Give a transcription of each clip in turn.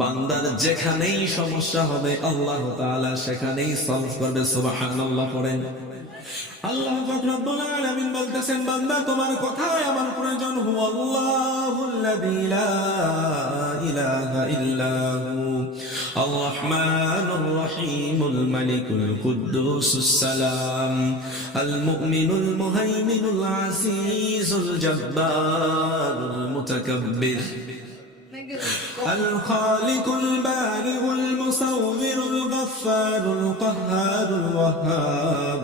বান্দার যেখানেই সমস্যা হবে আল্লাহ তাআলা সেখানেই সলভ করবে। সুবহানাল্লাহ পড়েন। আল্লাহ পাক রব্বুল আলামিন বলতেছেন, বান্দা তোমার কোথায় আমার প্রয়োজন? হুয়াল্লাহুল্লাযী লা ইলাহা ইল্লা হু আর রহমানুর রহিমুল মালিকুল কুদ্দুসুস সালাম আল মুমিনুল মুহাইমিনুল আজিজুল জব্বারুল মুতাকাব্বির الخالق البارئ المصور الغفار القهار الوهاب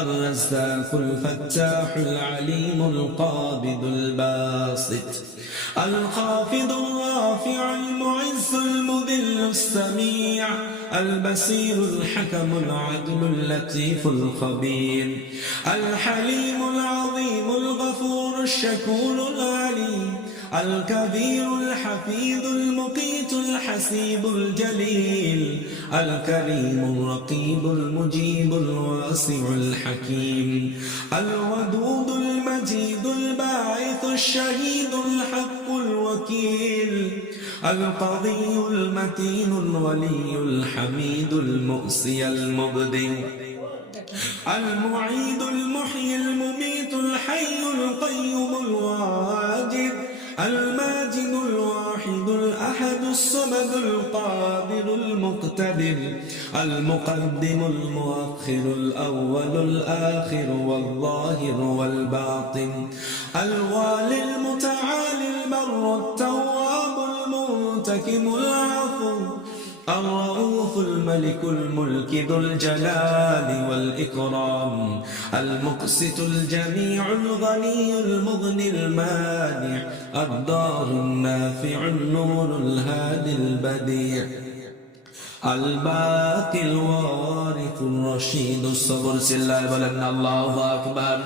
الرزاق الفتاح العليم القابض الباسط الخافض الرافع المعز المذل السميع البصير الحكم العدل اللطيف الخبير الحليم العظيم الغفور الشكور العليم الكبير الحفيظ المقيت الحسيب الجليل الكريم الرقيب المجيب الواسع الحكيم الودود المجيد الباعث الشهيد الحق الوكيل القضي المتين الولي الحميد المؤسي المبدع المعيد المحيي المميت الحي القيوم الواجد الماجد الواحد الأحد الصمد القادر المقتدر المقدم المؤخر الأول الآخر والظاهر والباطن الوالي المتعالي البر التواب المنتكم العفو الرؤوف الملك الملك ذو الجلال والإكرام المقسط الجميع الغني المغني المانع الضار النافع النور الهادي البديع الباقي الوارث الرشيد الصبر. الله أكبر.